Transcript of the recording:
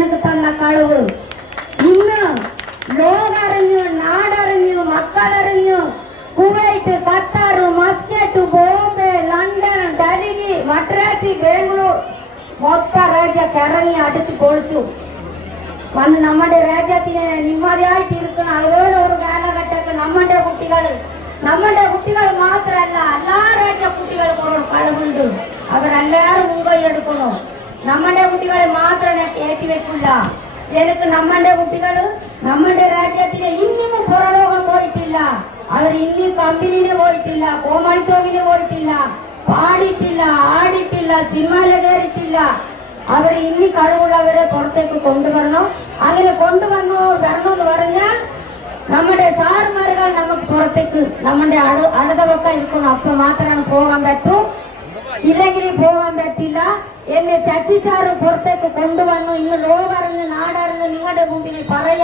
ಜನತನ್ನ ಕಾಳುವು ಇನ್ನು ಲೋಗ ಅರಣ್ಯ ನಾಡರಣ್ಯ ಮಕ್ಕಳರಣ್ಯ Kuwait Qatar Muscat Bombay London ಡಲಿಗಿ ಮಡ್ರಾಸಿ ಬೆಂಗಳೂರು ಮೊತ್ತ ರಾಜ್ಯಕ್ಕೆ ಅರಣ್ಯ ಅಡಿತು ಕೊಳಿತು வந்து நம்முடைய ராஜ்யத்தின நிம்மதியாயிட்டு இருக்கணும் அதுவே ஒரு காலகட்டத்தில் நம்முடைய குட்டிகள் நம்முடைய குட்டிகள் மாத்திரம் அல்ல எல்லா ராஜ்ய குட்டிகளுக்கும் ஒரு பழகுண்டு அவர் எல்லாரும் உங்க எடுக்கணும் நம்முடைய குட்டிகளை மாத்திரம் കയറ്റി വെക്കില്ല എനിക്ക് നമ്മുടെ കുട്ടികൾ നമ്മുടെ രാജ്യത്തിന് ഇനിയും പുറലോകം പോയിട്ടില്ല അവർ ഇനി കമ്പനിന് പോയിട്ടില്ല കോമളിച്ചോങ്ങിന് പോയിട്ടില്ല പാടിയിട്ടില്ല ആടിയിട്ടില്ല സിനിമയില് കയറിയിട്ടില്ല അവർ ഇനി കഴിവുള്ളവരെ പുറത്തേക്ക് കൊണ്ടുവരണം അങ്ങനെ കൊണ്ടുവന്നു വരണമെന്ന് പറഞ്ഞാൽ നമ്മുടെ സാറുമാരുകൾ നമുക്ക് പുറത്തേക്ക് നമ്മുടെ അടു അടുത്ത പക്കം ഇരിക്കണം അപ്പൊ മാത്രമാണ് പോകാൻ പറ്റൂ ഇല്ലെങ്കിൽ പോകാൻ പറ്റില്ല എന്നെ ചച്ചിച്ചാറ് പുറത്തേക്ക് കൊണ്ടുവന്നു. ഇന്ന് ലോകറിഞ്ഞ് നാടറിഞ്ഞ് നിങ്ങളുടെ മുമ്പിൽ പറയാൻ